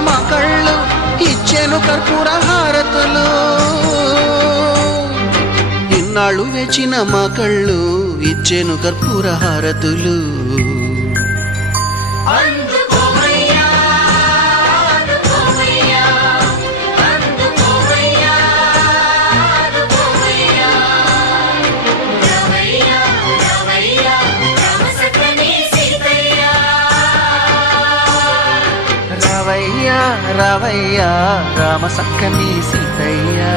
మా కళ్ళు ఇచ్చెను కర్పూర హారతులు. ఇన్నాళ్ళు వేచిన మా కళ్ళు ఇచ్చెను కర్పూర హారతులు. రావయ్యా రావయ్యా రామ సక్కని సీతయ్యా.